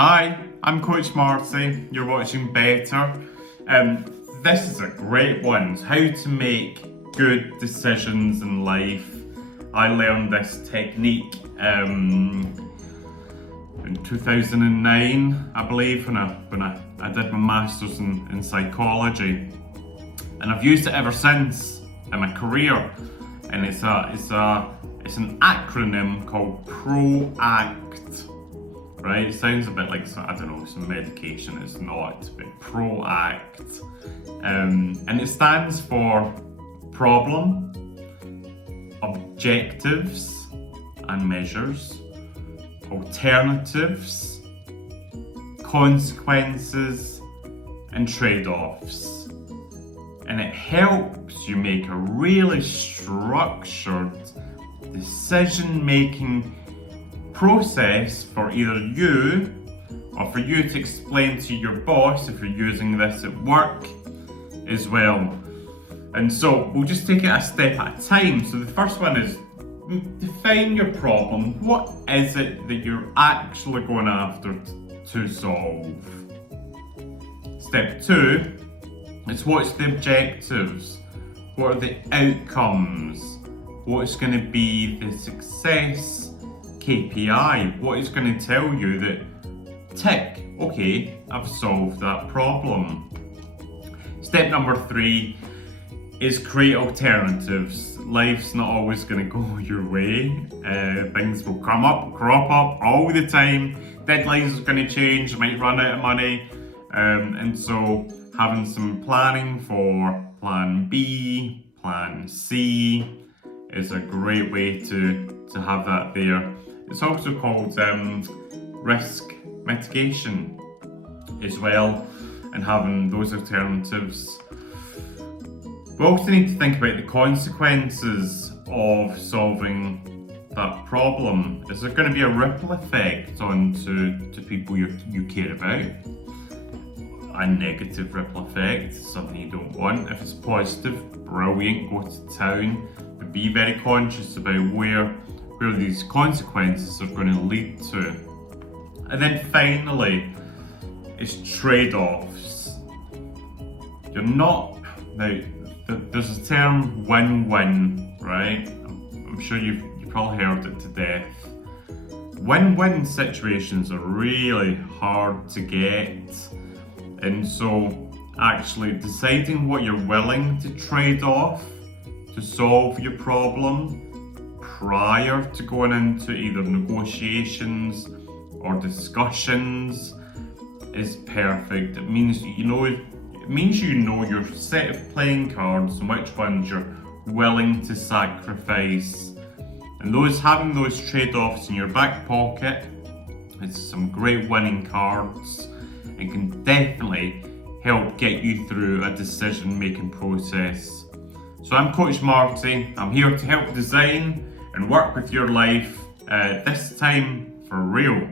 Hi, I'm Coach Marty. You're watching Better. This is a great one. How to make good decisions in life. I learned this technique in 2009, I believe, when I did my masters in psychology, and I've used it ever since in my career. And it's an acronym called PrOACT. Right, it sounds a bit like, I don't know, some medication. It's not, but PrOACT. And it stands for problem, objectives and measures, alternatives, consequences, and trade-offs. And it helps you make a really structured decision-making process for either you or for you to explain to your boss if you're using this at work as well. And so we'll just take it a step at a time. So the first one is define your problem. What is it that you're actually going after to solve? Step 2 is what's the objectives? What are the outcomes? What's going to be the success KPI? What is going to tell you that, tick, okay, I've solved that problem. Step number 3 is create alternatives. Life's not always going to go your way. Things will crop up all the time. Deadlines are going to change, you might run out of money. And so having some planning for plan B, plan C is a great way to have that there. It's also called risk mitigation as well, and having those alternatives. We also need to think about the consequences of solving that problem. Is there going to be a ripple effect onto people you care about? A negative ripple effect, something you don't want. If it's positive, brilliant, go to town, but be very conscious about where these consequences are going to lead to. And then finally, is trade-offs. You're not, now, there's a term win-win, right? I'm sure you've probably heard it to death. Win-win situations are really hard to get. And so actually deciding what you're willing to trade off to solve your problem prior to going into either negotiations or discussions is perfect. It means you know your set of playing cards and which ones you're willing to sacrifice. And having those trade-offs in your back pocket is some great winning cards and can definitely help get you through a decision-making process. So I'm Coach Marty. I'm here to help design and work with your life, this time for real.